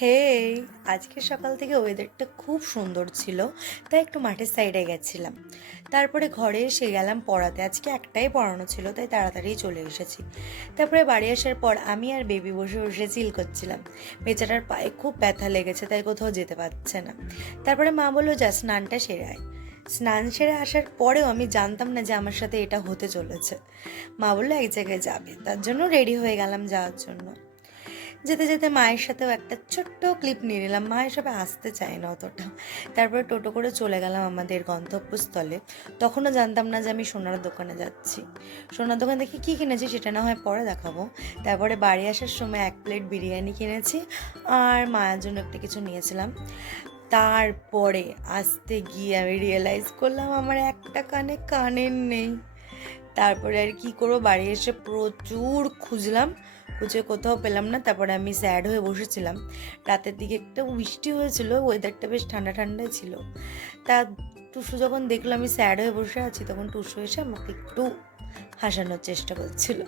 হে, আজকে সকাল থেকে ওয়েদারটা খুব সুন্দর ছিল, তাই একটু মাঠের সাইডে গেছিলাম। তারপরে ঘরে এসে গেলাম পড়াতে। আজকে একটাই পড়ানো ছিল, তাই তাড়াতাড়ি চলে এসেছি। তারপরে বাড়ি আসার পর আমি আর বেবি বসে বসে চিল করছিলাম। বেচারার পায়ে খুব ব্যথা লেগেছে, তাই কোথাও যেতে পারছে না। তারপরে মা বললো, যা স্নানটা সেরে আয়। স্নান সেরে আসার পরেও আমি জানতাম না যে আমার সাথে এটা হতে চলেছে। মা বললো এক জায়গায় যাবে, তার জন্য রেডি হয়ে গেলাম যাওয়ার জন্য। যেতে যেতে মায়ের সাথেও একটা ছোট্ট ক্লিপ নিয়ে নিলাম। মা এসবে আসতে চায় না অতটা। তারপরে টোটো করে চলে গেলাম আমাদের গন্তব্যস্থলে। তখনও জানতাম না যে আমি সোনার দোকানে যাচ্ছি। সোনার দোকান থেকে কী কিনেছি সেটা না হয় পরে দেখাবো। তারপরে বাড়ি আসার সময় 1 প্লেট বিরিয়ানি কিনেছি, আর মায়ের জন্য একটা কিছু নিয়েছিলাম। তারপরে আসতে গিয়ে আমি রিয়েলাইজ করলাম আমার একটা কানে কানের নেই। তারপরে আর কি করবো, বাড়ি এসে প্রচুর খুঁজলাম, খুঁজে কোথাও পেলাম না। তারপরে আমি স্যাড হয়ে বসেছিলাম। রাতের দিকে একটা বৃষ্টি হয়েছিল, ওয়েদারটা বেশ ঠান্ডা ঠান্ডাই ছিল। তা টুসু যখন দেখলো আমি স্যাড হয়ে বসে আছি, তখন টুসু এসে আমাকে একটু হাসানোর চেষ্টা করছিল।